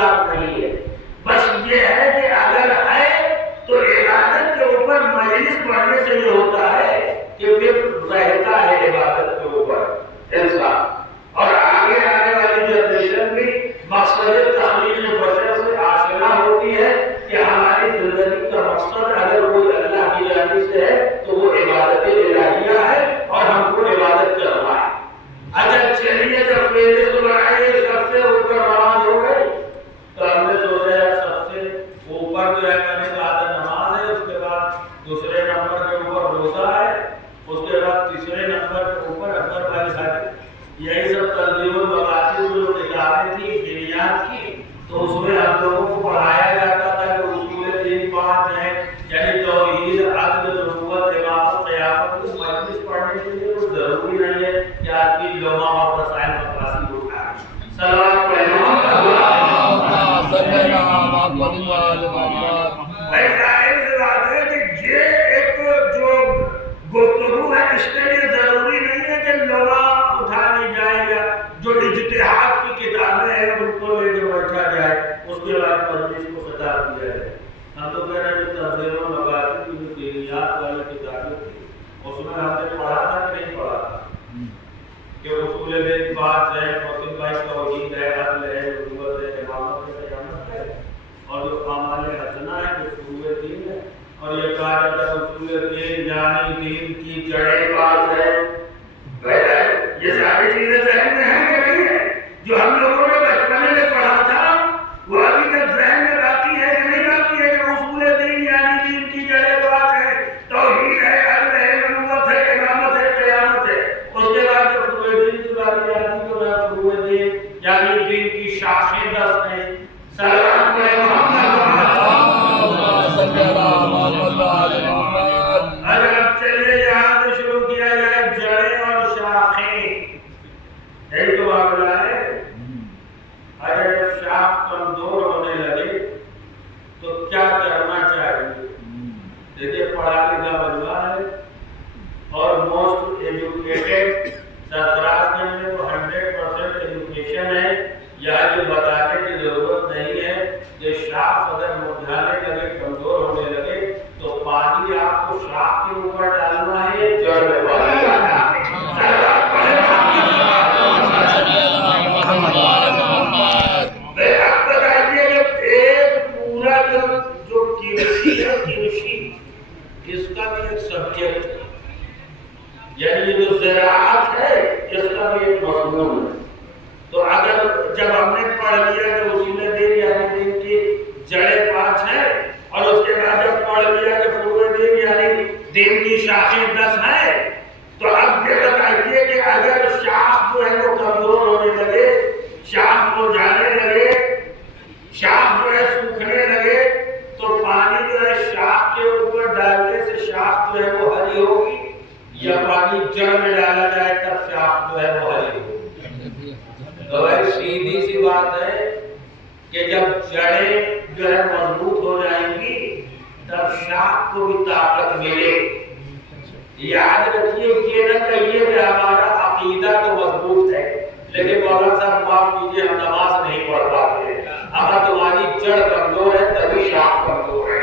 انتظار نہیں ہے. بس یہ ہے کہ اگر ہے تو عبادت کے اوپر مجلس پڑھنے سے یہ ہوتا ہے کہ پھر رہتا ہے عبادت کے اوپر انسان. اور آگے آنے والی جنریشن بھی مقصد تخلیق بشر سے آشنا ہوتی ہے کہ ہماری زندگی کا مقصد اگر کوئی اللہ کی جانب سے ہے تو وہ عبادت الہیہ ہے اور ہم کو عبادت کرنا ہے. اچھا چلیے جب فہرست بنائے سب سے اوپر نماز ہو گئی تو ہم نے سوچا یار سب سے اوپر جو ہے میں نے کہا تھا نماز ہے, اس کے بعد دوسرے نمبر کے اوپر روزہ ہے, اس کے بعد تیسرے نمبر کے اوپر اکبر بھائی صاحب. یہی سب تنظیم المقاصد جو کتابیں تھی دینیات کی, تو اس میں ہم لوگوں کو پڑھایا جاتا تھا کہ اصول دین 5 ہیں, یعنی توحید, عدل, نبوت, امامت, قیامت. اس مجلس پڑھنے کے لیے کوئی ضروری نہیں ہے کہ آدمی لوما اور رسائل مقاصد اٹھائے. صلوات پڑھیں. گفتگو ہے اس کے لیے ضروری نہیں ہے کہ لوگا اٹھانے جائے یا جو اجتہاد کی کتابیں ہیں ان کو لے کے بیٹھا جائے اس کے بعد مجلس کو خطاب کیا جائے. ہم تو کہہ رہے ہیں جو تنظیم المقاصد کی جو دینیات والی کتابیں تھی اس میں ہم نے پڑھا تھا کہ نہیں پڑھا تھا کہ اصول دین 5 ہے, توحید بھائی توحید ہے, عدل ہے, نبوت ہے, امامت ہے, قیامت ہے, اور جو اعمال حسنہ ہے جو فروع دین ہے. اور یہ کہا جاتا ہے اصول دین یعنی دین کی جڑیں 5 ہے. یہ ساری چیزیں ذہن میں ہیں کہ نہیں ہے؟ جو ہم لوگوں نے بچپن میں پڑھا تھا وہ ابھی تک ذہن میں باقی ہے کہ نہیں باقی ہے کہ اصول دین یعنی دین کی جڑیں 5 ہے, توحید ہے, عدل ہے, نبوت ہے, امامت ہے, قیامت ہے. اس کے بعد جو فروع دین کی بات آتی تو میں فروع دین یعنی دین کی شاخیں 10 ہیں. سلام علیہ محمد. اگر اب چلیے یہاں سے شروع کیا جائے جڑیں اور شاخیں, یہی تو معاملہ ہے. اگر جب شاخ کمزور ہونے لگے تو کیا کرنا چاہیے؟ دیکھیے پڑھا لکھا بنوا ہے اور موسٹ ایجوکیٹڈ سرفراز میں تو 100% ایجوکیشن ہے. یہاں جو بتانے کی ضرورت نہیں ہے کہ شاخ اگر مرجھانے لگے, کمزور ہونے لگے تو پانی آپ کو شاخ کے اوپر ڈالنا ہے, جڑ میں پانی ڈالنا ہے. اب بتائیے کہ ایک پورا جو کرشی ہے, کرشی اس کا بھی ایک سبجیکٹ ہے, یعنی یہ جو زراعت ہے اس کا بھی ایک مضمون ہے. تو اگر جب ہم نے پڑھ لیا کہ اصول دین یعنی دین کی جڑیں 5 ہیں اور اس کے بعد جب پڑھ لیا کہ فروع دین یعنی دین کی شاخیں 10 ہیں, تو اب یہ بتائیے کہ اگر شاخ جو ہے وہ کمزور ہونے لگے, شاخ مرجھانے لگے, شاخ جو ہے سوکھنے لگے, تو پانی جو ہے شاخ کے اوپر ڈالنے سے شاخ جو ہے وہ ہری ہوگی یا پانی جڑ میں ڈالا جائے تب شاخ جو ہے وہ ہری ہوگی؟ تو سیدھی سی بات ہے کہ جب جڑیں جو ہے مضبوط ہو جائیں گی تب شاخ کو بھی طاقت ملے. یاد رکھیے یہ نہ کہیے کہ ہمارا عقیدہ تو مضبوط ہے لیکن مولانا صاحب معاف کیجیے ہم نماز نہیں پڑھ پاتے. اگر تمہاری جڑ کمزور ہے تبھی شاخ کمزور ہے.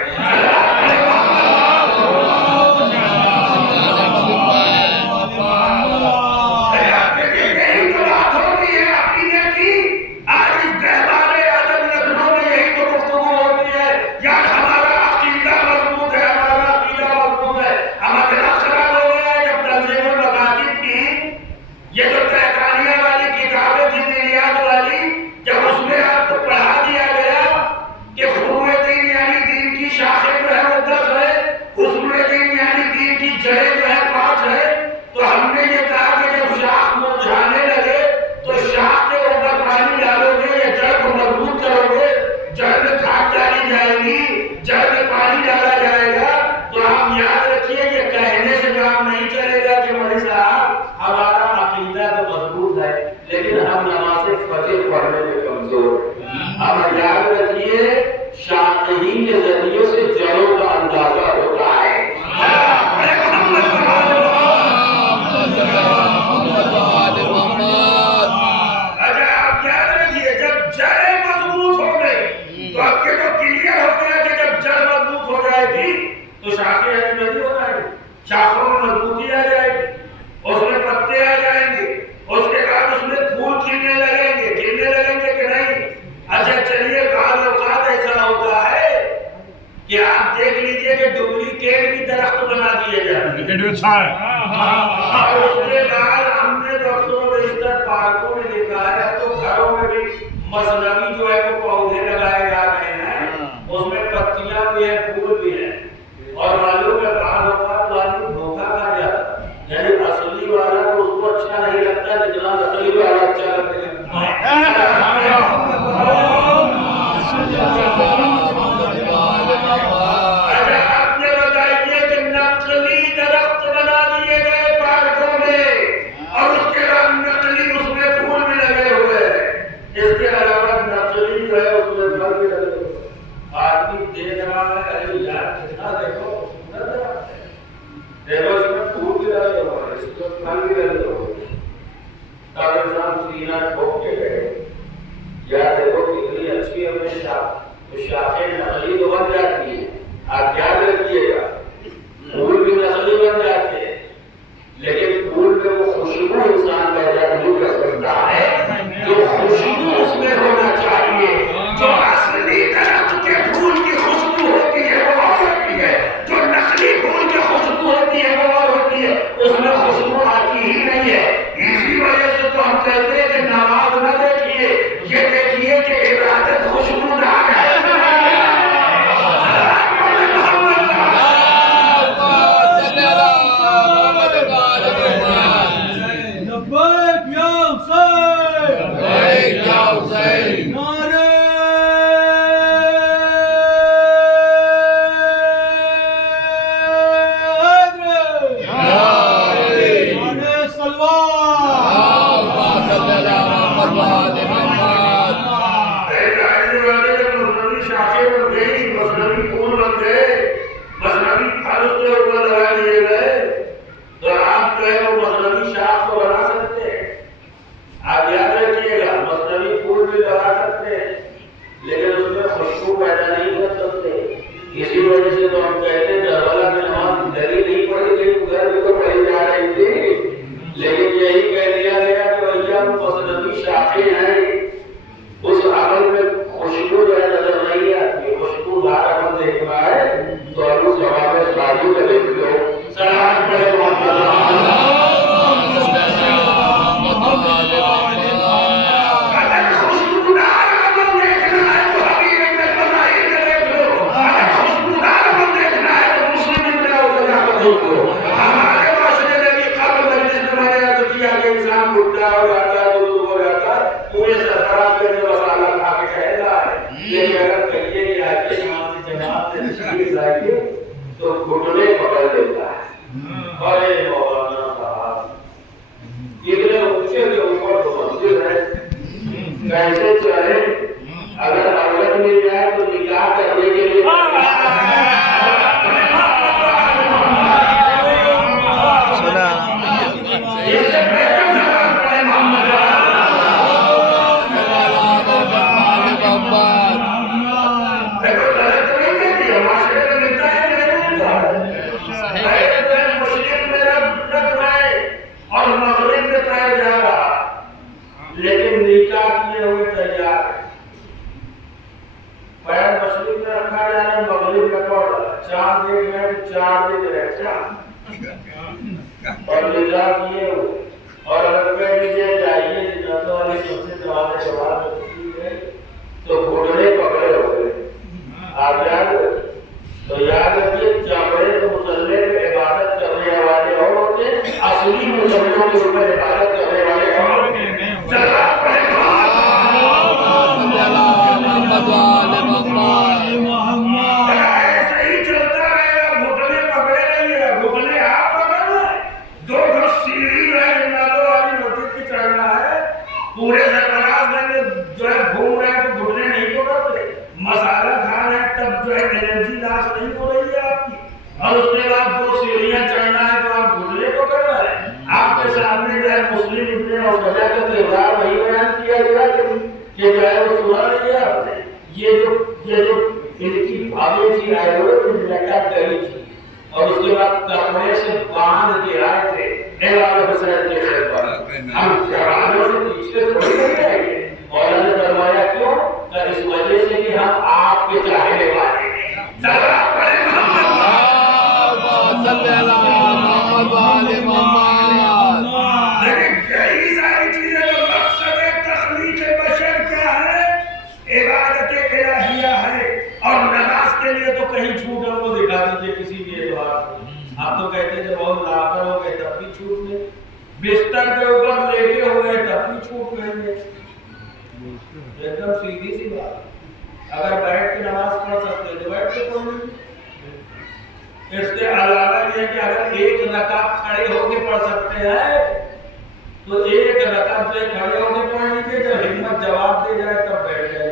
شاخوں میں مضبوطی آ جائے گی، اس میں پتے آ جائیں گے، اس کے بعد اس میں پھول کھلنے لگیں گے کہ نہیں؟ اچھا چلیے، بعض اوقات ایسا ہوتا ہے کہ آپ دیکھ لیجئے کہ ڈپلیکیٹ بھی درخت بنا دیے جاتے ہیں، اور اس کے بعد ہم نے تو اکثر و بیشتر پارکوں میں دیکھا ہے، اب تو گھروں میں بھی مصنوعی جو ہے وہ پودے لگائے جا رہے ہیں، اس میں پتیاں بھی ہیں، پھول بھی ہیں، اور معلوم ہے بعض اوقات تو آدمی دھوکہ کھا جاتا ہے، یعنی اصلی والا تو اس کو اچھا نہیں لگتا جتنا نقلی والا اچھا لگتا ہے۔ شاخیں نقلی تو بن جاتی ہیں، آپ یاد رکھیے گا، پھول بھی نقلی بن جاتے ہیں، لیکن پھول میں وہ خوشبو انسان پیدا نہیں کر سکتا ہے جو خوشبو اس میں ہونا چاہیے، جو اصلی درخت کے پھول کی خوشبو ہوتی ہے وہ اور ہوتی ہے، جو نقلی پھول کی خوشبو ہوتی ہے وہ اور ہوتی ہے، اس میں خوشبو آتی ہی نہیں ہے۔ اسی وجہ سے تو ہم کہتے ہیں کہ نماز نہ دیکھیے، یہ دیکھیے کہ عبادت خوشبودار ہے۔ تو گھٹنے پکڑ لیتا ہے، ارے مولانا صاحب اتنے اونچے کے اوپر تو مسجد ہے، کیسے چلے؟ اگر عورت مل جائے تو نکاح کرنے کے لیے اور اس کے بعد کپڑے سے باندھ کے آئے تھے امام حسین کے سر پر. ہم جوانوں سے پیچھے تھوڑی نہیں رہیں گے. مولا نے فرمایا کیوں؟ کہ اس وجہ سے کہ ہم آپ کے چاہنے والے ہیں. سلام پڑھے محمد صلی اللہ علیہ وسلم. لیکن یہی ساری چیزیں جو مقصد تخلیق بشر کیا ہے؟ عبادت الہیہ ہے. اور نماز کے لیے تو کہیں چھوٹ ہم کو دکھا دیجئے کسی بھی اعتبار سے. آپ تو کہتے ہیں جب بہت لاغر ہو گئے تب بھی چھوٹ لیں, بستر کے اوپر لیٹے ہوئے تب بھی چھوٹ لیں گے. ایک دم سیدھی سی بات. اگر بیٹھ کے نماز پڑھ سکتے تو بیٹھ کے پڑھ لیں. اس کے علاوہ یہ کہ اگر ایک رکعت کھڑے ہو کے پڑھ سکتے ہیں تو ایک رکعت جو کھڑے ہو کے پڑھ لیجیے, جب ہمت جواب دے جائے تب بیٹھ جائے.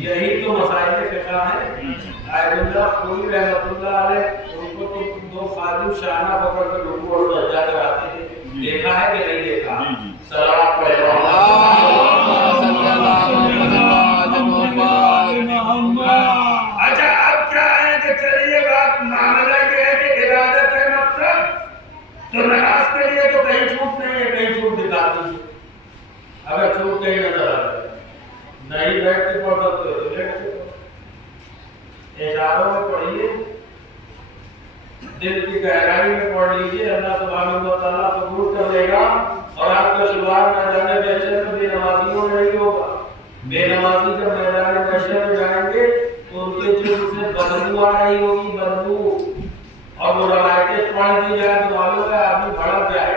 یہی تو مسائل فقہ ہیں. آیت اللہ خوئی رحمۃ اللہ علیہ ان کو تو دو خادم شانہ پکڑ کر رکوع اور سجدہ کراتے تھے. دیکھا ہے کہ نہیں دیکھا؟ صلوات پڑھے اچھا اب کیا ہے کہ چلیے بات معاملہ یہ ہے کہ عبادت ہے مقصد, تو نماز کے لیے تو کہیں چھوٹ نہیں ہے. کہیں چھوٹ دکھا دیجیے. اگر چھوٹ کہیں نظر آ جائے نہیں بیٹھ کے پڑھ سکتے ہو تو بیٹھ کے پڑھ. اشاروں میں پڑھیے, دل کی گہرائی میں پڑھ لیجیے. اللہ سبحانہ و تعالیٰ قبول کر لے گا اور آپ کا شمار میدان محشر میں بے نمازیوں نہیں ہوگا. بے نمازی جب میدان محشر میں جائیں گے تو ان کے جسم سے بدبو آ رہی ہوگی, بدبو. اور وہ روایتیں پڑھ دی جائیں تو معلوم ہے آدمی بھڑک جائے.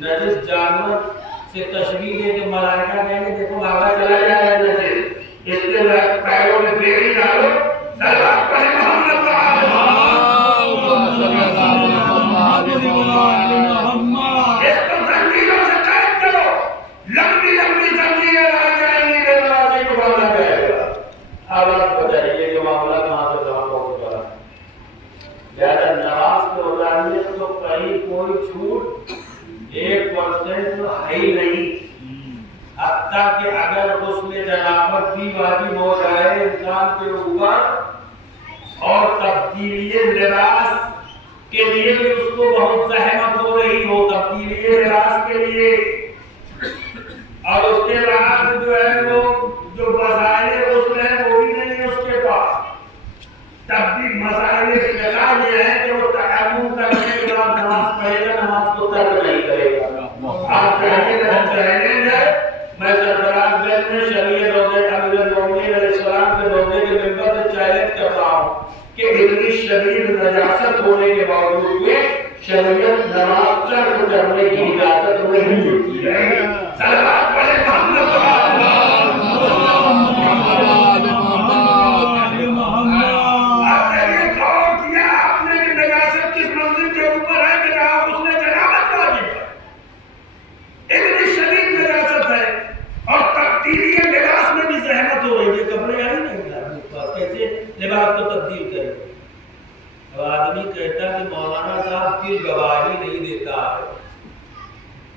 نجس جانور سے تشبیہ دے کے ملائکہ کہیں گے دیکھو آگا چلا جائے نجس, اس کے پیروں میں بیڑی ڈالو. سلام پڑھے محمد اس کو زنجیروں سے قید کرو. لمبی لمبی زنجیریں آ جائیں گی, بے نمازی کو باندھا جائے گا. اب آپ بتائیے کہ معاملہ کہاں سے کہاں پہنچ گیا. لہٰذا نماز کے متعلق تو کہیں کوئی چھوٹ 1% تو ہے ہی نہیں. حتیٰ کہ اگر غسل جنابت بھی واجب ہو جائے انسان کے اوپر اور تبدیلی لباس کے لیے بھی اس کو بہت زحمت ہو رہی ہو, تبدیلی لباس کے لیے, اور اس کے بعد جو ہے وہ جو وسائل غسل ہے وہ بھی نہیں اس کے پاس, تب بھی مسائل فقہ یہ ہے کہ وہ تیمم کرنے کے بعد نماز پڑھے گا, نماز کو ترک نہیں کرے گا. آپ کہتے ہیں میں سرفراز گنج میں شریع روضے امیر المومنین علیہ السلام کے روضے کے ممبر سے چیلنج کر رہا ہوں کہ اتنی شدید نجاست ہونے کے باوجود بھی شریعت نماز ترک کرنے کی اجازت نہیں دیتی ہے. صلوات پڑھے محمد لباس کو تبدیل کرے. اب آدمی کہتا کہ مولانا صاحب دل گواہی نہیں دیتا ہے.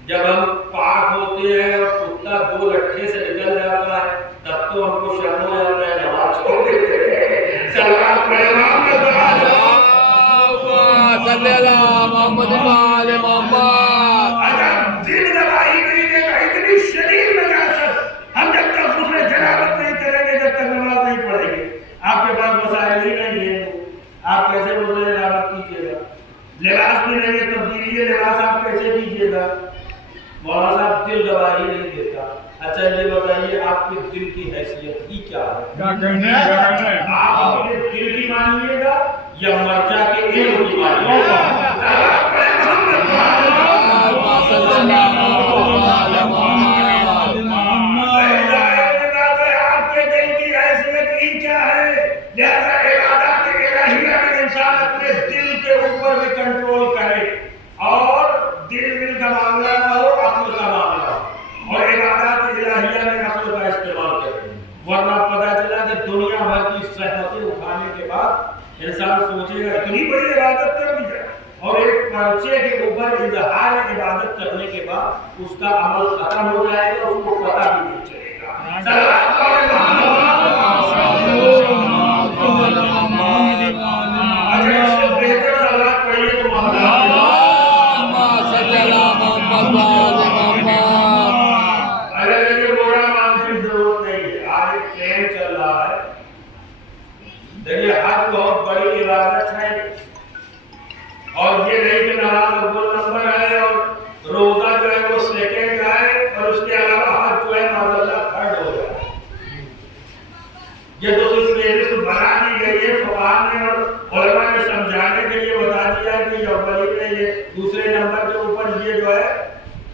جب ہم پاک ہوتے ہیں اور کتا 2 لٹھے سے نکل جاتا ہے تب تو ہم کو شرم ہو جاتا ہے, نماز چھوڑ دیتے ہیں. صلوات پڑھے محمد صلی اللہ علیہ وسلم. اگر دل گواہی نہیں دے گا, اتنی شدید نجاست, ہم جب تک غسل جنابت نہیں کریں گے, جب تک نماز نہیں پڑھیں گے. آپ کے پاس مسائل ہی نہیں ہے, آپ کیسے غسل جنابت کیجیے گا؟ لباس بھی نہیں ہے, تبدیلی لباس آپ کیسے دیجیے گا؟ مولانا صاحب دل گواہی نہیں دیتا. اچھا یہ بتائیے آپ کے دل کی حیثیت ہی کیا ہے؟ آپ اپنے دل کی مانیے گا یا مرجع کے علم کی مانیے گا؟ آپ کے دل کی حیثیت ہی کیا ہے؟ لہذا عبادات الہیہ میں انسان اپنے دل کے اوپر بھی کنٹرول کرے اور دل کا معاملہ نہ ہو, عقل کا معاملہ ہو, اور عبادات الہیہ میں عقل کا استعمال کرے. ورنہ پتہ چلا کہ دنیا بھر کی زحمتیں اٹھانے کے بعد انسان سوچے گا اتنی بڑی عبادت کر لی جائے, اور ایک پرچے کے اوپر اظہار عبادت کرنے کے بعد اس کا عمل ختم ہو جائے گا, اس کو پتہ بھی نہیں چلے گا. اچھا اس سے بہتر دیکھیے حج بہت بڑی عبادت ہے، اور یہ نہیں کہ نماز اول نمبر آئے اور روزہ جو ہے وہ سیکنڈ آئے اور اس کے علاوہ حج جو ہے معذاللہ تھرڈ ہو جائے۔ یہ تو صرف فہرست بنا دی گئی ہے فقہاء نے اور علماء نے سمجھانے کے لیے بتا دیا کہ یہ اولی میں یہ دوسرے نمبر کے اوپر یہ جو ہے،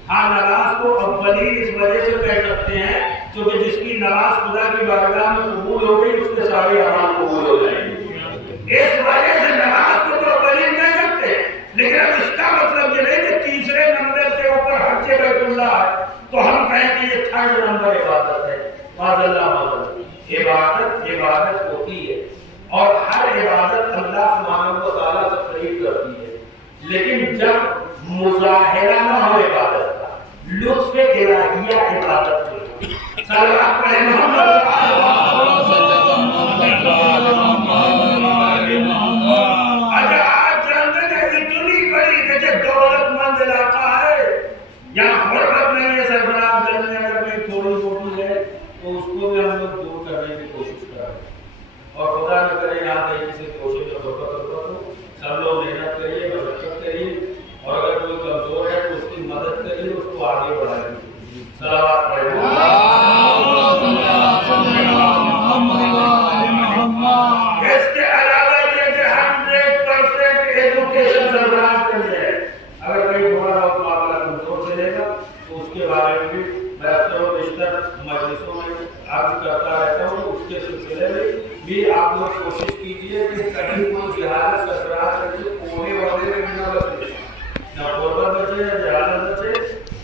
ہاں نماز کو اولی اس وجہ سے کہہ سکتے ہیں کیونکہ جس کی نماز خدا کی بارگاہ میں قبول ہو گئی اس کے سارے اعمال قبول ہو جائیں گے، اس وجہ سے نماز کو تو اولی کہہ سکتے ہیں۔ لیکن اب اس کا مطلب یہ نہیں کہ تیسرے نمبر کے اوپر حج بیت اللہ ہے تو ہم کہیں کہ یہ تھرڈ نمبر عبادت ہے۔ معذاللہ عبادت ہوتی ہے اور ہر عبادت اللہ سبحانہ و تعالیٰ سے قریب کرتی ہے، لیکن جب مظاہرہ نہ ہو عبادت کا، لطف الہیہ عبادت ہوتی ہے۔ صلوات پڑھیں محمد یہاں غربت نہیں ہے، سرفراز گھر میں اگر کوئی تھوڑی موٹی ہے تو اس کو بھی ہم لوگ دور کرنے کی کوشش کر رہے ہیں، اور خدا نہ کرے یہاں کہیں کسی کوشش کا غربت ہو، سب لوگ محنت کریے، برکت کریے، اور اگر کوئی کمزور ہے تو اس کی مدد کریے، اس کو آگے بڑھائیے۔ صلوات پڑھیں۔ اس کے علاوہ یہ کہ 100% ایجوکیشن سرفراز کر دے، اگر کوئی تھوڑا بہت معاملہ کمزور چلے گا تو اس کے بارے میں بھی میں اکثر و بیشتر مجلسوں میں عرض کرتا رہتا ہوں، اس کے سلسلے میں بھی آپ لوگ کوشش کیجیے کہ کہیں کوئی جہالت سرفراز کر کے کونے والے میں نہ بچے، نہ غربت بچے نہ جہالت بچے،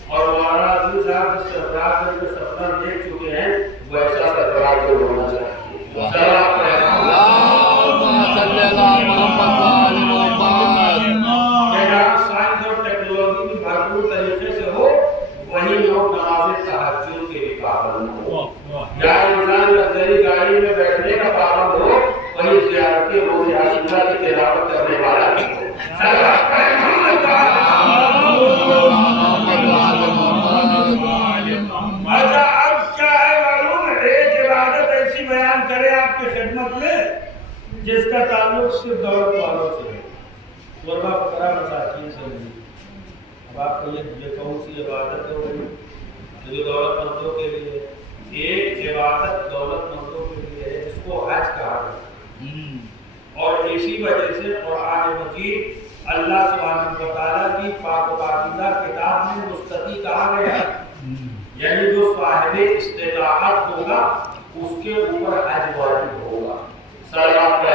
اور مولانا عزیز صاحب جس سرفراز کر کے سپنا دیکھ چکے ہیں ویسا سرفراز کو ہونا چاہیے۔ سائنس اور ٹیکنالوجی بھی بھرپور طریقے سے ہو، وہی لوگ نماز تہجد کے بھی پابند ہو، یا انسان لگژری گاڑی میں بیٹھنے کا پابند ہو، وہی زیارت روز عاشورہ کی تلاوت کرنے والا بھی ہو۔ اچھا اب کیا ہے معلوم ہے، ایک عبادت ایسی بیان کرے آپ کی خدمت میں جس کا تعلق صرف دولت والوں سے ہے، غربا فقراء مساکین سے نہیں۔ اب آپ کو یہ کون سی عبادت ہے وہی جو دولت مندوں کے لیے، ایک عبادت دولت مندوں کے لیے ہے جس کو حج کہا ہے، اور اسی وجہ سے قرآن مجید اللہ سبحانہ و تعالیٰ کی پاک و پاکیزہ کتاب میں مستقی کہا گیا ہے، یعنی جو صاحب استطاعت ہوگا اس کے اوپر حج واجب ہوگا۔ صلوات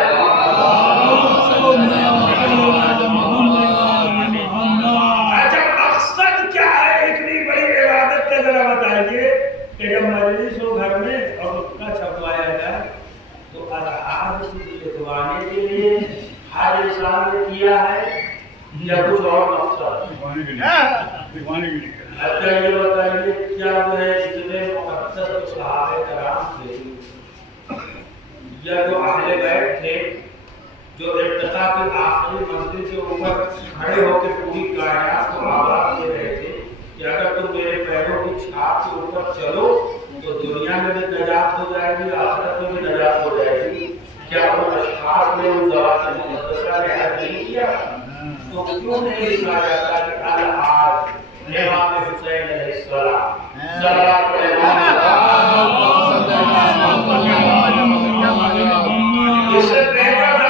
اچھا مقصد کیا ہے اتنی بڑی عبادت کا ذرا بتائیے کہ جب مجلس ہو گھر میں اور اس کا چھپوایا جائے تو الحاظ لکھوانے کے لیے ہر انسان نے کیا ہے یا کچھ اور مقصد؟ اچھا یہ بتائیے کیا جو ہے اتنے مقدس صحابہ کرام تھے یا جو اہل بیت تھے جو ارتقاء کی آخری منزل کے اوپر کھڑے ہو کے پوری کائنات کو آباد دے رہے تھے کہ اگر تم میرے پیروں کی چھاپ کے اوپر چلو تو دنیا میں بھی نجات ہو جائے گی، آخرت میں بھی نجات ہو جائے گی، کیا ان اشخاص نے ان ذوات مقدسہ نے حج نہیں کیا؟ تو کیوں نہیں کہا جاتا کہ الحاج امام حسین علیہ السلام صلوات اس سے بہتر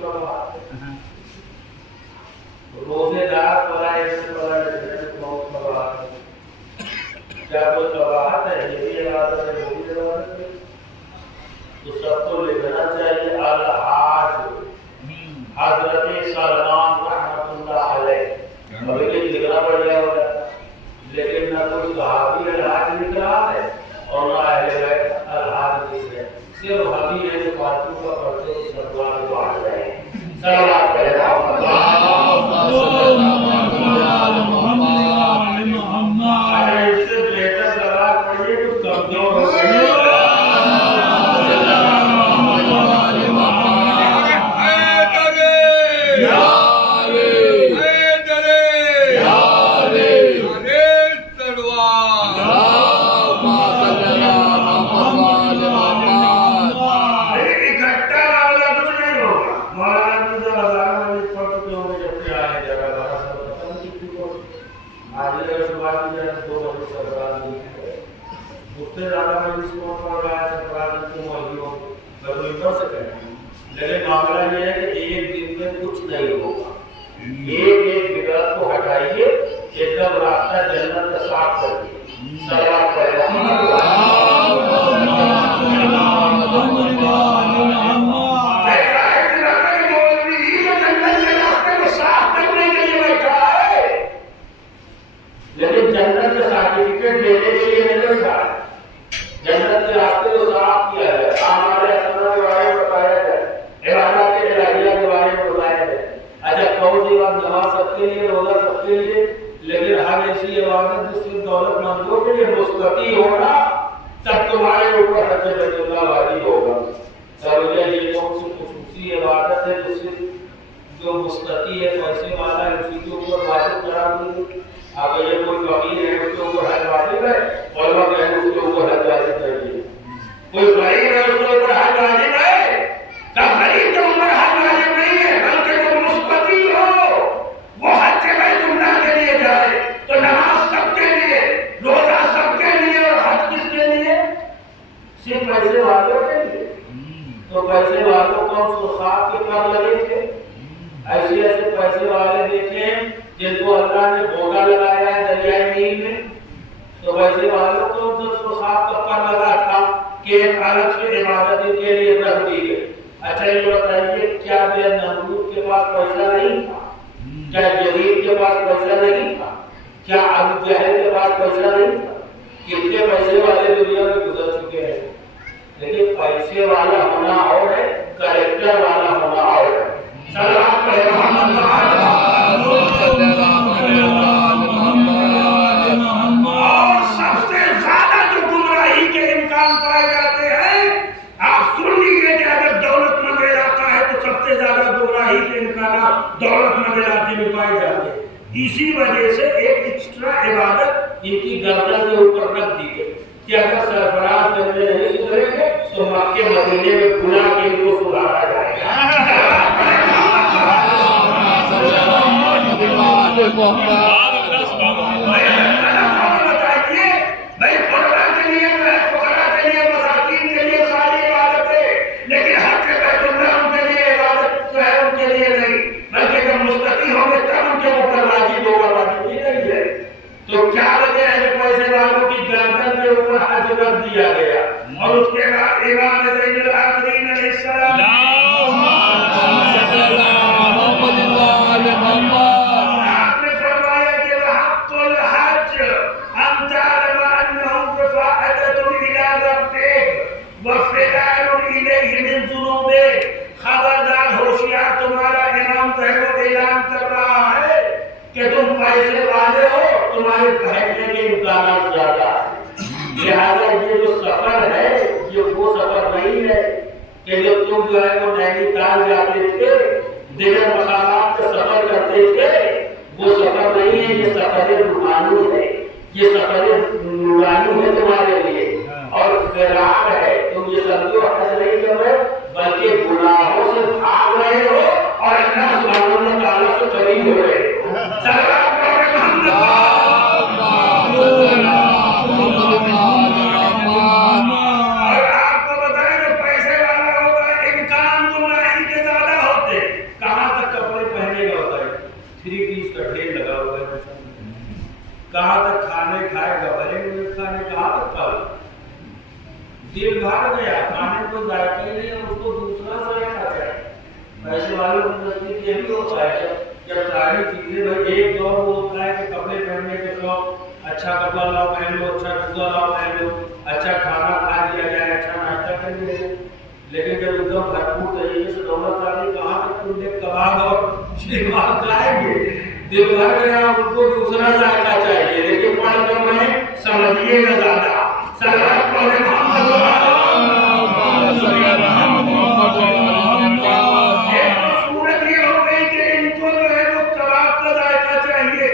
صلوات روزے دار فلاح سے فلاح کیا کوئی قواعد ہے؟ یہ بھی عبادت ہے، وہ بھی عبادت ہے، تو سب کو لکھنا چاہیے الحاج حضرت سلمان رحمۃ اللہ علیہ، ابھی یہ لکھنا پڑ گیا ہوگا، لیکن نہ کوئی صحابی الحاج لکھ رہا ہے اور نہ اہل بیت الحاج لکھ رہے، صرف ہمیں یہ جو فاتحہ کا پڑھتے ہیں سلمان کو آ جائے۔ صلوات پڑھیں اس سے بہتر صلوات پڑھیے کچھ کمزور ہو گئے۔ سے زیادہ مجلس کون پڑھ رہا ہے سرفراز کی مولویوں میں کوئی پڑھ سکے، لیکن معاملہ یہ ہے کہ ایک دن میں کچھ نہیں ہوگا. ایک بدعت کو ہٹائیے، ایک دم راستہ جنت کا صاف کریے. صلوات پڑھیں. لیکن جنت کا سرٹیفکیٹ دینے کے لیے نہیں بیٹھا ہے. جنت کے راستے کو صاف کیا ہے، ہمارے اسلام کے بارے میں بتایا ہے، عبادات الہیہ کے بارے میں بتایا ہے. اچھا کون سی بات؟ نماز سب کے لیے، روزہ سب کے لیے، لیکن ہر ایسی عبادت جس میں دولت مندوں کے لیے مستطیع ہوگا تب تمہارے اوپر حج بیت اللہ واجب ہوگا. سمجھے یہ کون سی خصوصی عبادت ہے جو صرف جو مستطیع ہے، پیسے والا ہے، اسی کے اوپر واجب قرار دی. اب یہ کوئی فقیر ہے اس کے اوپر حج واجب ہے، علماء کہتے ہیں اس کے اوپر حج واجب کر دیجیے. کوئی غریب ہے اس کے اوپر حج واجب ہے، تب غریب کے اوپر حج واجب نہیں ہے، بلکہ وہ مستطیع ہو وہ حج بیت اللہ کے لیے جائے. تو نماز سب کے لیے، روزہ سب کے لیے، اور حج کس کے لیے؟ صرف پیسے والوں کے لیے. تو پیسے والوں کو سرخاب کے پر لگے تھے. ایسے ایسے پیسے والے دیکھے جن کو اللہ نے بوگا لگایا ہے دریائے نیل میں. تو پیسے والوں کو جو سرخاب کا پر لگا تھا کہ ایک الگ سے عبادت کے لیے رکھ دی گئی. اچھا یہ بتائیے کیا بے نمرود کے پاس پیسہ نہیں تھا؟ کیا یزید کے پاس پیسہ نہیں تھا؟ کیا ابو جہل کے پاس پیسہ نہیں تھا؟ کتنے پیسے والے دنیا میں گزر چکے ہیں. لیکن پیسے والا ہونا اور ہے، کریکٹر والا ہونا اور ہے. سلام محمد اور سب سے زیادہ جو گمراہی کے امکان پائے جاتے ہیں، آپ سن لیجیے کہ اگر دولت مند علاقہ ہے تو سب سے زیادہ گمراہی کے امکانات دولت مند علاقے میں پائے جاتے ہیں. اسی وجہ سے ایک ایکسٹرا عبادت ان کی گردن کے اوپر رکھ دی گئی کہ اگر سرفراز بندے نہیں سدھریں گے تو مکے مدینے میں بلا کے ان کو سدھارا جائے گا. بتائیے بھائی فقراء کے لیے، فقراء کے لیے، مساکین کے لیے ساری عبادتیں، لیکن حج بیت اللہ ان کے لیے عبادت جو ہے ان کے لیے نہیں، بلکہ جب مستطیع ہوں گے تب ان کے اوپر واجب ہوگا. واجب ہی نہیں ہے. تو کیا وجہ ہے کہ پیسے والوں کی گردن کے اوپر حج رکھ دیا گیا؟ اور اس کے بعد امام زین العابدین علیہ السلام آپ نے فرمایا کہ وحق الحج ان تعلم انه رفاعة الى ربك وفداء الیہ من ذنوبک. خبردار ہوشیار، تمہارا امام جو ہے وہ اعلان کر رہا ہے کہ تم پیسے والے ہو، تمہارے بھٹکنے کے امکانات زیادہ ہیں. لہٰذا یہ جو سفر ہے یہ وہ سفر نہیں ہے کہ جب تم جو ہے وہ نینی تال جاتے تھے، دیگر مقامات کا سفر کرتے تھے، وہ سفر نہیں ہے. یہ سفر روحانی ہے، یہ سفر نورانی ہے تمہارے لیے. اور فرار ہے، تم یہ سمجھو حج نہیں کر رہے بلکہ گناہوں سے بھاگ رہے ہو اور اللہ سبحانہ و تعالیٰ سے قریب ہو رہے ہو. اور آپ کو بتائیں جو پیسے والا ہوتا ہے امکان گمراہی کے زیادہ ہوتے. کہاں تک کپڑے پہنے گا ہوتا ہے؟ 3 پیس کا ڈھیر لگا ہوا ہے. کہاں تک کھانے کھائے گا؟ بھرے ہوئے کھانے کہاں تک کھا لیں؟ دل بھر گیا، کھانے کو ذائقہ ہی نہیں ہے، اس کو دوسرا ذائقہ چاہیے. پیسے والوں کو نزدیک یہ بھی ہوتا ہے جب ساری چیزیں بھائی ایک دور وہ ہوتا ہے کہ کپڑے پہننے کے شوق، اچھا کپڑا لاؤ پہن لو، اچھا جوتا لاؤ پہن لو، اچھا کھانا کھا لیا جائے، اچھا ناشتہ کر لیا جائے. لیکن جب ایک دم بھرپور طریقے سے دولت آ گئی، کہاں تک تم نے کباب اور شیرمال کھائیں گے؟ دل بھر گیا، ان کو دوسرا ذائقہ چاہیے. لیکن پڑھ کر میں سمجھیے گا زیادہ. سلام محمد صورت یہ ہو گئی کہ ان کو جو ہے وہ کباب کا ذائقہ چاہیے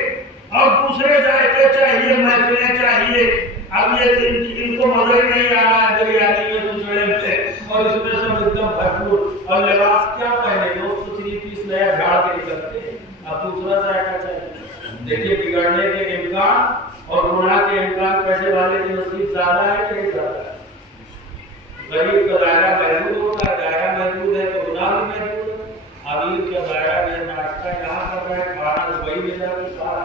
اور دوسرے ذائقے چاہیے، محفلیں چاہیے. اب یہ ان کو مزہ ہی نہیں آ رہا ہے بریانی میں دوسرے سے، اور اس میں سب ایک دم بھرپور. اور لباس کیا پہنے گے؟ اس کو 3 پیس نیا جھاڑ کے نکلتے ہیں، اب دوسرا ذائقہ چاہیے. دیکھیے بگڑنے کے امکان اور گناہ کے امکان پیسے والے کے نصیب زیادہ ہے کہ نہیں زیادہ ہے؟ غریب کا دائرہ محدود ہوتا ہے، دائرہ محدود ہے تو گناہ بھی محدود ہے۔ امیر کا دائرہ میں ناشتہ یہاں کر رہا ہے، کھانا وہی مل جاتا ہے سارا۔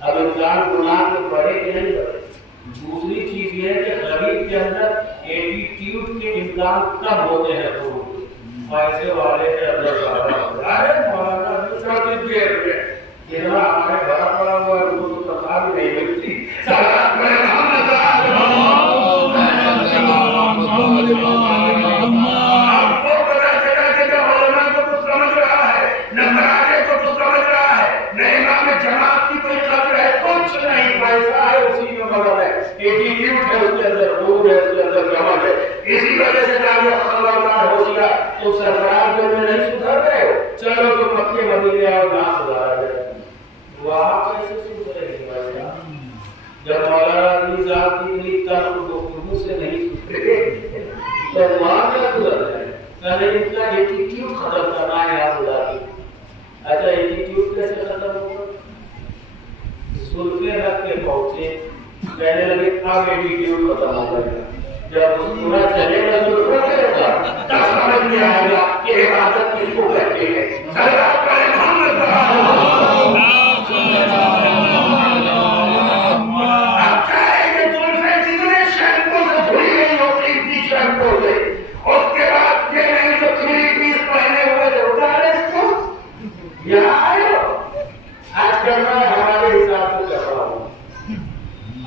اب امکان گناہ کے بڑھے کہ نہیں بڑھے؟ دوسری چیز یہ ہے کہ غریب کے اندر ایٹیٹیوڈ کے امکان کم ہوتے ہیں، تو پیسے والے کے اندر زیادہ ہوتے ہیں۔ ارے مولانا دوسرا چیز یہ ہے کہ ہمارے گھر پڑا ہوا ہے، وہ تو تنخواہ بھی نہیں ملتی۔ اسی وجہ سے تو سرفراز جو میں نہیں سدھر رہے ہو، چلو تو مکے مدینے آؤ نہ سدھارا جائے۔ وہاں کیسے سدھرے گی بھائی صاحب؟ جب مولانا علی صاحب کی اتنی تلخ گفتگو سے نہیں سدھرے تو وہاں کیا سدھر جائے؟ پہلے ان کا ایٹیٹیوڈ ختم کرنا ہے آپ خدا کی۔ اچھا ایٹیٹیوڈ کیسے ختم ہوگا؟ سلفے رکھ کے پہنچے، کہنے لگے اب ایٹیٹیوڈ ختم ہو جائے گا۔ جب مسکرا چلے گا تو تب سمجھ میں آئے گا کہ عبادت کس کو کہتے ہیں۔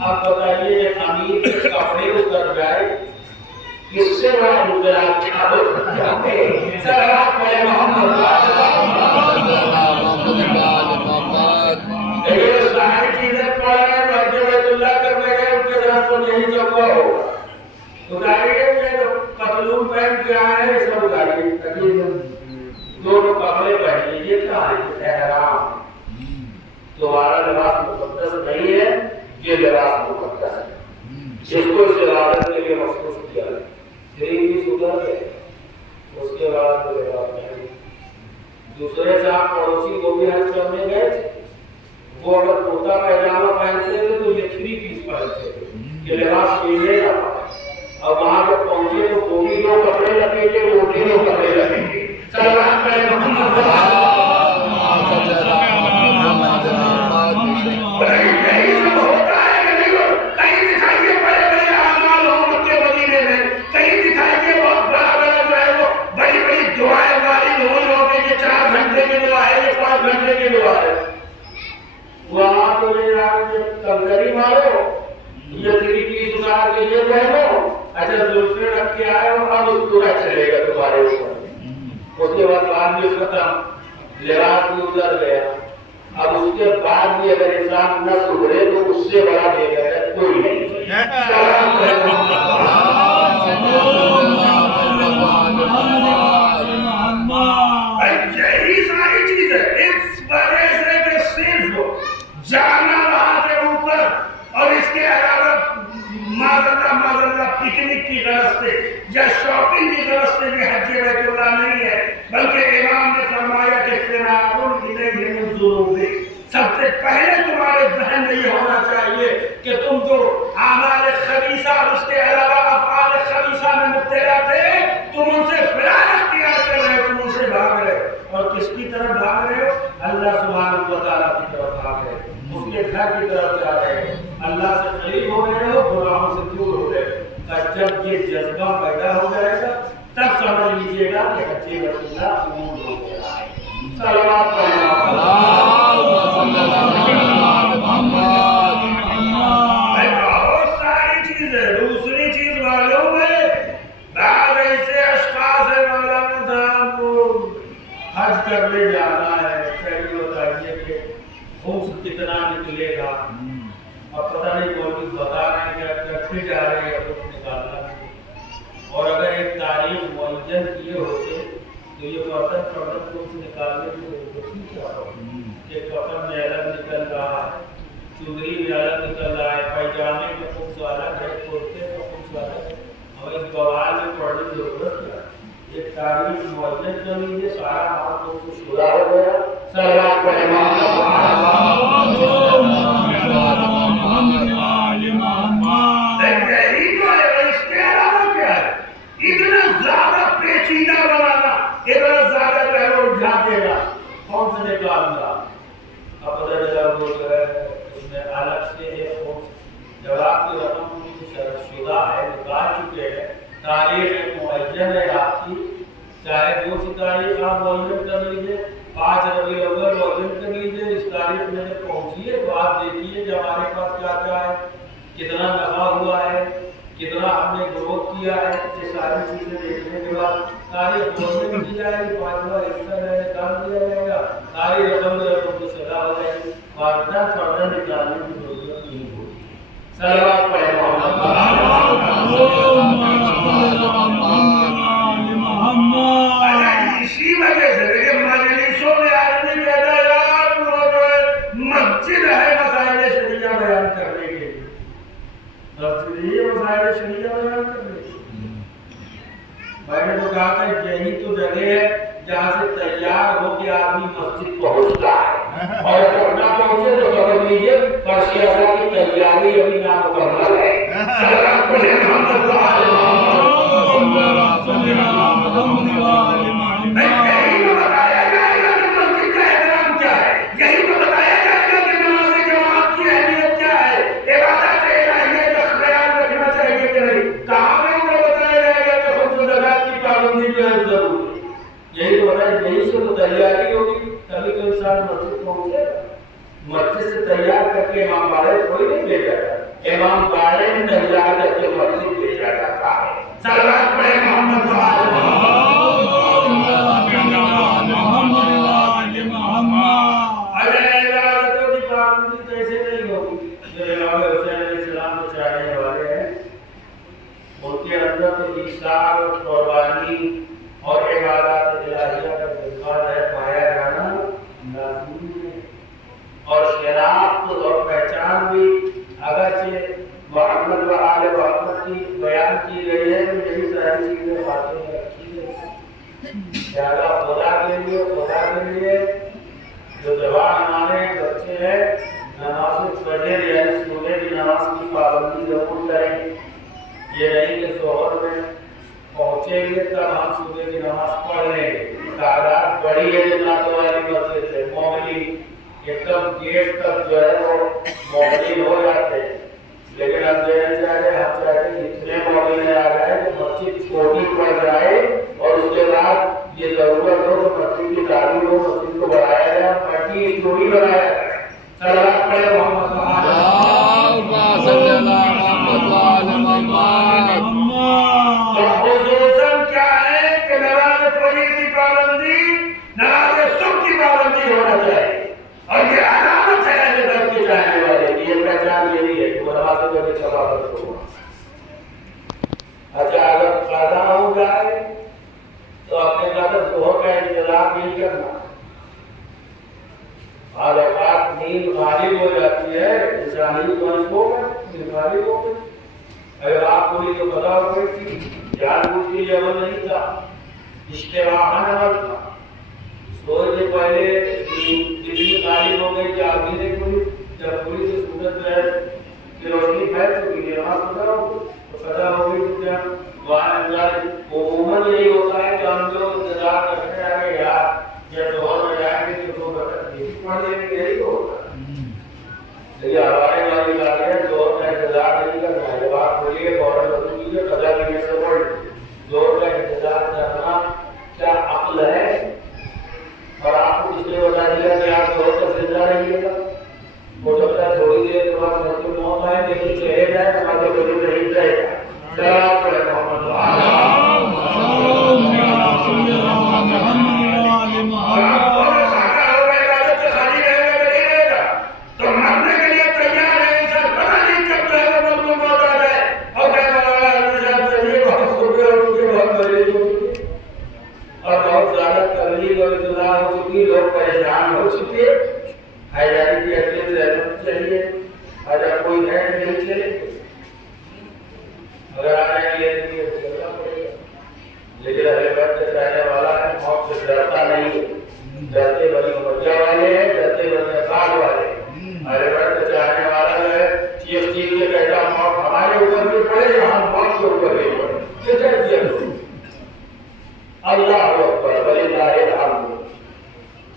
آپ بتائیے امیر کے کپڑے اتر جائے کس سے بڑا مجرم صلوات پڑھے محمد یہ ساری چیزیں پڑھ رہے ہیں، مسجد بیت اللہ کرنے گئے ان کے ساتھ تو یہی چوکا ہوگا۔ اتاریے جو پتلون پہن کے آئے ہیں سب اتاریے، دونوں کپڑے پہن لیجیے۔ کیا ہے احرام؟ تمہارا لباس مقدس نہیں ہے، یہ لباس مقدس ہے، جس کو اس عبادت کے لیے مخصوص کیا ہے۔ غریب بھی سدھر گئے، اس کے بعد وہ لباس نہیں۔ دوسرے صاحب پڑوسی کو بھی حج کرنے گئے تھے، وہ اگر کرتا پائجامہ پہنتے تھے تو یہ 3 پیس پہنتے تھے کہ لباس ملنے نہ پائے۔ اور وہاں جب پہنچے تو وہ بھی جو کپڑے لگے تھے وہ بھی جو کپڑے لگے تھے۔ سلام علیکم وہاں تو کمزوری مارو، یہ 3 پیس اتار کے یہ پہنو، اچھا زلفے رکھ کے آئے ہو، اب اس پورا چلے گا تمہارے اوپر۔ اس کے بعد کام بھی ختم، لباس بھی اتر گیا۔ اب اس کے بعد بھی اگر انسان نہ سدھرے تو اس سے بڑا بے غیرت کوئی نہیں۔ یہی ساری چیز ہے، اس وجہ سے کہ صرف جانا وہاں کے اوپر اور اس کے علاوہ معذرہ پکنک کی غرض سے یا شاپنگ کی غرض سے بھی حج بیت اللہ نہیں ہے، بلکہ امام نے فرمایا کہ فرارٌ الیہ من ذنوب۔ سب سے پہلے تمہارے ذہن میں یہ ہونا چاہیے کہ تم جو اعمال خبیثہ اور اس کے علاوہ افعال خبیثہ میں مبتلا تھے، تم ان سے فرار اختیار کر رہے ہو، تم ان سے بھاگ رہے ہو۔ اور کس کی طرف بھاگ رہے ہو؟ اللہ سبحانہ و تعالیٰ کی طرف بھاگ رہے ہو، اس کے گھر کی طرف جا رہے ہو، اللہ سے قریب ہو رہے ہو، گناہوں سے دور ہو رہے ہو۔ جب یہ جذبہ پیدا ہو جائے گا تب سمجھ لیجیے گا کہ حج بیت اللہ قبول ہو گیا ہے۔ صلوات بہت ساری چیزیں۔ دوسری چیز معلوم ہے، بعض ایسے اشخاص ہیں مولانا صاحب کو حج کرنے جانا ہے، پہلے بتائیے کہ خرچ کتنا نکلے گا، اور پتہ نہیں مولوی بتا رہے ہیں کہ کٹھے جا رہے ہیں کچھ نکالنا نہیں۔ اور اگر ایک تاریخ معین کیے ہوتے تو یہ فردن خرچ نکالنے کی ضرورت ہی کیا ہو کہ کفن میں الگ نکل رہا ہے، چودری میں الگ نکل رہا ہے، پائجامے کا خبز الگ ہے، کرتے کا خبز الگ ہے، اور اس بوال میں پڑھنے کی ضرورت کیا ہے؟ ایک تاریخ معین کر لیجیے، سارا آپ کو شدہ ہو گیا۔ صلوات پڑھیں۔ سے کام تھا. اب پتہ چلا وہ جو ہے اس میں الگ سے ایک جب آپ کی رقم شرط شدہ ہے نکال چکے ہیں تاریخ معین ہے آپ کی چاہے 2 تاریخ آپ معین کر لیجیے 5 ربیع الاول معین کر لیجیے اس تاریخ میں جب پہنچیے تو آپ دیکھیے کہ ہمارے پاس کیا کیا ہے کتنا نفع ہوا ہے کتنا ہم نے گروتھ کیا ہے یہ ساری چیزیں دیکھنے کے بعد تاریخ معین کی جائے گی 5واں حصہ میں نکال دیا جائے گا ساری رقم رقم کو سزا ہو جائے گی فردن نکالنے کی ضرورت نہیں ہوگی. صلوات پڑھیں محمد. اسی وجہ سے دیکھیں مجلسوں میں آدمی کہتا ہے یار وہ جو ہے مسجد ہے مسائل شریعہ بیان کرنے کے لیے مسجد ہی مسائل شریعہ بیان کرنے کے لیے. میں نے تو کہا کہ یہی تو جگہ ہے جہاں سے تیار ہو کے آدمی مسجد پہنچتا ہے اور اگر نہ پہنچے تو سمجھ لیجیے فرشیہ کی تیاری ابھی نامکمل ہے. یہی تو بتایا جائے گا کہ مسجد کا احترام کیا ہے یہی تو بتایا جائے گا کہ نماز جماعت کی اہمیت کیا ہے عبادت الہیہ کا خیال رکھنا چاہیے کہ نہیں کہاں میں انہیں بتایا جائے گا کہ خمس زکوٰۃ کی پابندی جو ہے ضروری ہے. یہی تو بتایا یہی سے تو تیاری ہوگی تبھی تو انسان مسجد پہنچے گا. مسجد سے تیار کر کے امام باڑے کوئی نہیں بھیجا جاتا امام باڑے میں تیار کر کے مسجد بھیجا جاتا ہے. صلوات پڑھیں محمد قربانی اور عبادات الہیہ کا جذبہ ہے پایا جانا لازمی ہے اور شناخت اور پہچان بھی اگرچہ محمد و آل محمد کی بیان کی گئی ہے تو یہی ساری چیزیں باتیں رکھی ہے زیادہ خدا کے لیے جو جوان ہمارے بچے ہیں نماز فجر یعنی صبح کی نماز کی پابندی ضرور کریں. یہ نہیں کہ ظہر میں پہنچیں گے تب ہم صبح کی نماز پڑھ لیں گے. تعداد بڑی ہے جنات والی مسجد سے مومنی ایک دم گیٹ تک جو ہے وہ مومنی ہو جاتے ہیں لیکن اب دینا چاہتے ہیں ہم چاہتے ہیں اتنے مومنی آ جائے کہ مسجد چھوٹی پڑ جائے اور اس کے بعد یہ ضرورت ہو کہ مسجد کی تعلیم ہو مسجد کو بڑھایا جائے پٹی اسٹوری بنایا جائے. صلوات پڑھیں محمد خصوصاً کیا ہے کہ نماز فجر کی پابندی نماز صبح کی پابندی ہونا چاہیے اور یہ علامت ہے اہل بیت کے چاہنے والے کی یہ پہچان یہی ہے کہ وہ نماز فجر کی ثوابت ہوگا. اچھا اگر قضا ہو جائے تو اپنے قدر ظہر کا انتظار نہیں کرنا. بعض اوقات نیند غالب ہو جاتی ہے انسانی مشق ہو گئے نیند غالب ہو گئی. اگر آپ کو یہ تو پتا ہو گئی تھی جان بوجھ کے یہ عمل نہیں تھا اشتباہاً عمل تھا. سونے سے پہلے اتنی غالب ہو گئی کہ آدمی نے جب پوری سے سورت ہے کہ روشنی پھیل چکی ہے نماز پڑھا ہو تو قضا ہو گئی تو کیا وہاں عموماً یہی ہوتا ہے کہ ہم لوگ انتظار کرتے ہیں یار جب ظہر میں جائیں گے تو 2 رکعت پڑھ لیں گے یہی تو ہوتا ہے. لیکن ہمارے والی بات ہے ظہر کا انتظار نہیں کرنا ہے. جب آپ بولیے فوراً وضو کیجیے قضا کرنے سے پڑھ ظہر کا انتظار کرنا کیا عقل ہے؟ اور آپ کو کس نے بتا دیا کہ آپ ظہر کا زندہ رہیے گا ہو سکتا ہے تھوڑی دیر کے بعد مطلب موت آئے لیکن چلے جائے ہمارے وضو نہیں رہے گا. صلوات پڑھیں محمد لوگ پریشان ہو چکے حیداری کی اگلی رحمت چاہیے. اگر کوئی ہے نہیں چلے اگر آنے کے لیے چلنا پڑے گا لیکن اہل بیت کا چاہنے والا ہے موت سے ڈرتا نہیں ہے. ڈرتے بنی امجہ والے ہیں ڈرتے بنی افراد والے ہیں. اہل بیت کا چاہنے والا ہے چیخ چیخ کے کہتا موت ہمارے اوپر بھی پڑے ہم موت کے اوپر بھی پڑے. یہ کہہ دیا اللہ اکبر وللہ الحمد.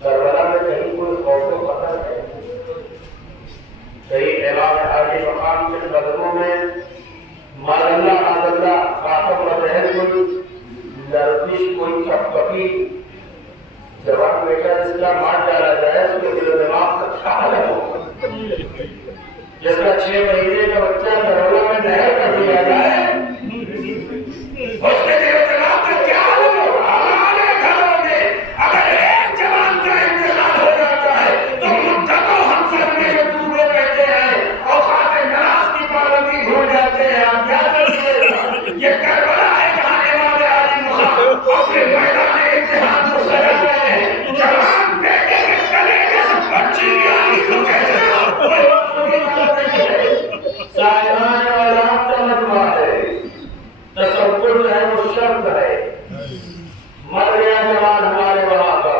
کربلا میں کہیں موت و قتل ہے. کئی امام عالی مقام کے قدموں میں ماللہ عبداللہ خاتم الرحل کوئی لرزش کوئی چپکی جوان بیٹا جس کا مار ڈالا جائے اس کے دل و دماغ کا کیا حالت ہوگا. جس کا 6 مہینے کا بچہ کروڑا میں نہر کر دیا جائے اس کے دل و دماغ کا کیا حالت ہوگا. ہمارے گھروں میں اگر ایک جوان کا انتقال ہو جاتا ہے تو مدتوں ہم سب میں جو ڈوبے رہتے ہیں اوقات نماز کی پابندی بھول جاتے ہیں. آپ یاد رکھیے یہ کربلا ہے جہاں امام علی مقام اپنے میدان امتحان کو سجا رہے ہیں. جوان بیٹے کے کلیجے سے بچی علی کو کہتے ہیں سائمان والا تمنا ہے تصور ہے وہ شرط ہے. مر گیا جوان ہمارے وہاں کا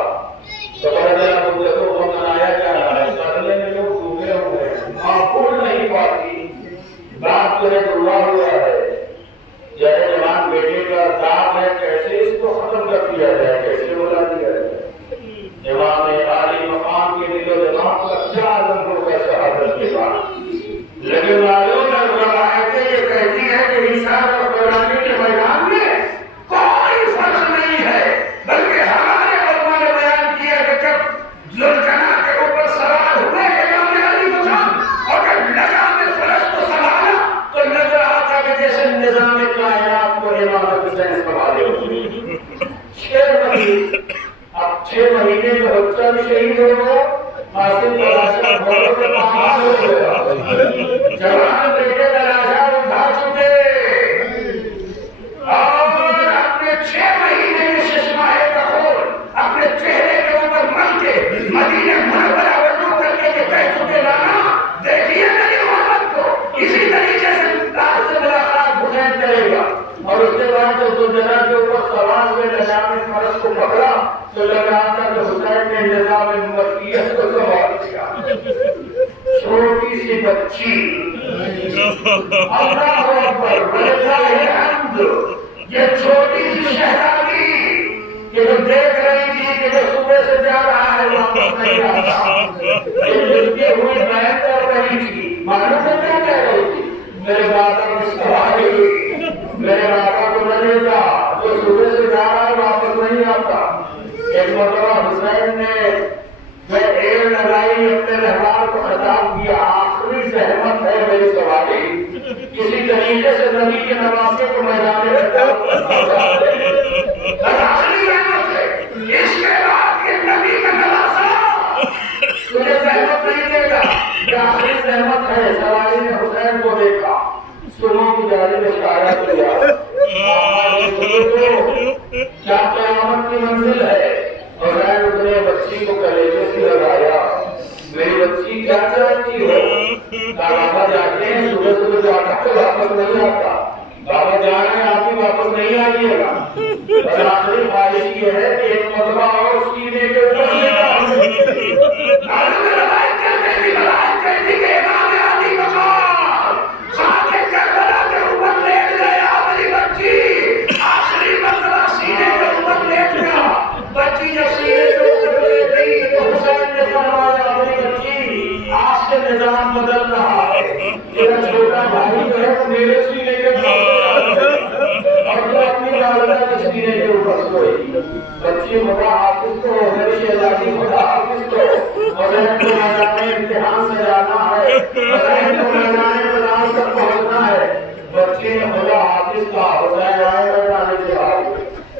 تو بڑا ذرا مدتوں کو منایا جا رہا ہے. سرلے میں لوگ ڈوبے ہوئے ہیں معقول نہیں پاتی بات جو ہے ڈوبا ہوا ہے. جیسے جوان بیٹے کا داغ ہے کیسے اس کو ختم کر دیا جائے کیسے بلا دیا جائے. امام عالی مقام کے دل و دماغ کا کیا عالم ہوگا شہادت کے بعد. لیکن معلوم ہے روایتیں یہ کہتی ہے کہ حساب اور قربانی کے میدان میں کوئی فرق نہیں ہے بلکہ ہمارے علماء نے بیان کیا کہ جب ذوالجناح کے اوپر سوار ہوئے امام علی مقام اور جب نظام فلس کو سنبھالا تو لگ رہا تھا کہ جیسے نظام کائنات کو امام حسین سنبھالے ہوئے. 6 مہینے کا بچہ بھی شہید ہو گیا. حاصل تلاشا گھروں سے پامال ہو گیا. جوان بیٹے تلاشا اٹھا چکے اور اپنے 6 مہینے میں ششماہ کحول اپنے چہرے کے اوپر من کے مدینہ منورہ میں رک کر کے کہہ چکے لانا دیکھیے میری محمد کو اسی طریقے سے رات سے ملاقات حسین کرے گا. اور اس کے بعد جب ذوالجناح کے اوپر سوار ہوئے نظام فرس کو پکڑا تو لگ رہا تھا کہ حسین نے نظام ملکیت کو سنبھال لیا. چھوٹی سی بچی اللہ اکبر وللہ الحمد یہ چھوٹی سی شہزادی کہ جو دیکھ رہی تھی کہ جو صبح سے جا رہا ہے واپس نہیں آتا یہ ہوئی بہن کر رہی تھی. معلوم ہے کیا کہہ رہی تھی میرے بابا کو سواری میرے بابا کو نہ دیتا جو صبح سے جا رہا ہے واپس نہیں آتا. ایک مرتبہ حسین نے میں ایل لگائی اپنے رہبار کو خطاب کیا آخری زحمت ہے میری سواری کسی طریقے سے نبی کے نواسے کو میدان میں آخری زحمت ہے. اس کے بعد یہ نبی کا نواسا تجھے زحمت نہیں دے گا. یہ آخری زحمت ہے. سواری نے حسین کو دیکھا سنوں کی جاری میں شاید کیا کیا قیامت کی منزل ہے. حسین اپنے بچی کو کلیجے سے لگایا میری بچی کیا چاہتی ہو. بابا جاتے ہیں صبح صبح جاتا تو واپس نہیں آتا. بابا جا رہے ہیں آپ بھی واپس نہیں آئیے گا. بس آخری خواہش یہ ہے کہ ایک مرتبہ اور سینے کے اوپر نظام بدل رہا ہے. میرا چھوٹا بھائی جو ہے وہ میرے سینے کے اور وہ اپنی والدہ کے سینے کے اوپر سوئی. بچی خدا حافظ کو میری شہزادی خدا حافظ کو حسین کو میدان امتحان سے جانا ہے حسین کو میدان امتحان تک پہنچنا ہے. بچی نے خدا حافظ کا حسین آئے گا جانے کے بعد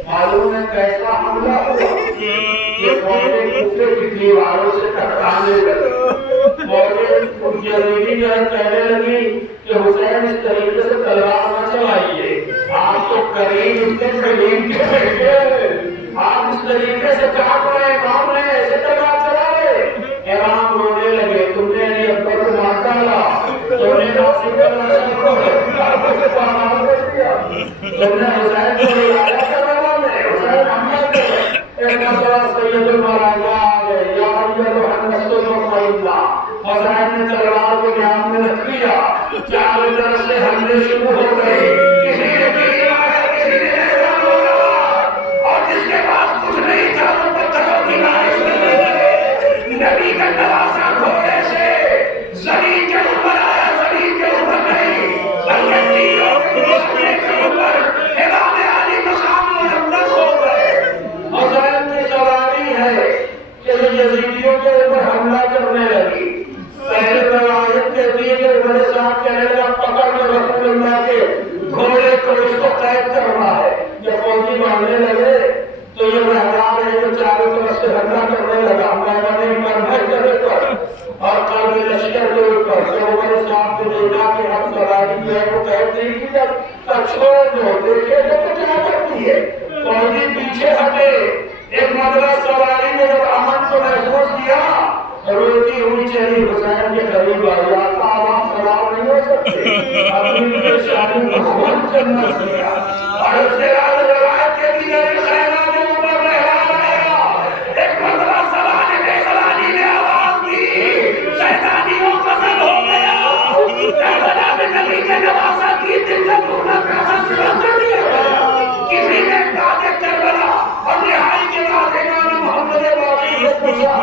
معلوم ہے کیسا حملہ ہوا. یہ فوجیں دوسرے کی دیواروں سے ٹکرانے لگے. جلیلی کہنے لگی کہ حسین اس طریقے سے تلوار نہ چلائیے آپ تو کریم اتنے کریم کے بیٹے آپ اس طریقے سے کام رہے کام رہے ایسے تلوار چلا رہے. امام رونے لگے تم نے علی اکبر کو مار ڈالا تم نے ناصر کرنا شروع کر دیا تم نے حسین کو لایا کربلا میں حسین حملہ کر ایک مرتبہ سید الملائکہ آ گئے یا ایھا النفس المطمئنہ. حسین نے تلوار کو دھیان میں رکھ لیا. چاروں طرف سے حملے شروع ہو گئے. کسی نے کیا ہے کسی نے ایسا بولا اور جس کے پاس کچھ نہیں تھا وہ پتھروں کی بارش کرنے لگے. نبی نبی کا نواسا گھوڑے سے زمین کے اوپر آیا، زمین کے اوپر نہیں بلکہ تیروں کے مسئلے کے اوپر امام علی مقام محمد ہو گئے۔ حسین کی سواری ہے کہ یزیدیوں کے اوپر حملہ کرنے لگی۔ پہلے روایت کہتی ہے کہ بڑے صاحب کہنے لگا پکڑ لو رسول اللہ کے گھوڑے کو، اس کو قید کرنا ہے۔ جب فوجی مارنے لگے تو یہ محراب ہے جو چاروں طرف سے حملہ کرنے لگا، محمد مرمر کرے پر اور قلب لشکر کے اوپر۔ جب عمر صاحب کو دیکھا کہ ہم سواری جو ہے وہ قید نہیں کی جب چھوڑ دو، دیکھے تو کیا کرتی ہے۔ فوجی پیچھے ہٹے۔ ایک مرتبہ سواری نے جب امن کو محسوس کیا، روتی ہوئی چلی حسین کے قریب آئی، آقا آپ سوار نہیں ہو سکتے، اپنی پریشانی کو خود چلنا سکتا۔ اور اس کے بعد روایت کے دیگر خیمہ کے اوپر مہمان آیا۔ ایک مرتبہ سواری نے سواری نے آواز دی، شیطانیوں قتل ہو گیا۔ کربلا میں نبی کے نواسا کی دل کا بھونا پیاسا شروع کر دیا گیا۔ کسی نے بعد کربلا اور نہائی کے بعد امام محمد باقر سے پوچھا،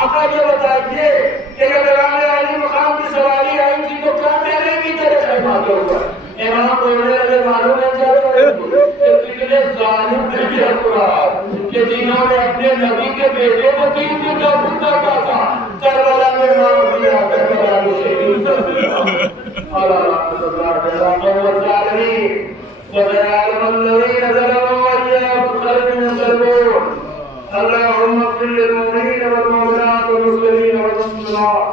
آقا یہ بتائیے کہ جب امام علی مقام کی سواری آئی تھی تو کیا کہنے کی تیرے خیمہ کے اوپر؟ امام بولنے لگے معلوم ہے کیا کریں کہ کتنے ظالم دل افراد کہ جنہوں نے اپنے نبی کے بیٹے کو 3 دن کا بھوکا تھا، کربلا میں مار دیا، کربلا میں شہید کر دیا۔ اللہ وسيعلم الذين ظلموا أيام الخلق ينقلبون اللهم اغفر للمؤمنين والمؤمنات والمسلمين والمسلمات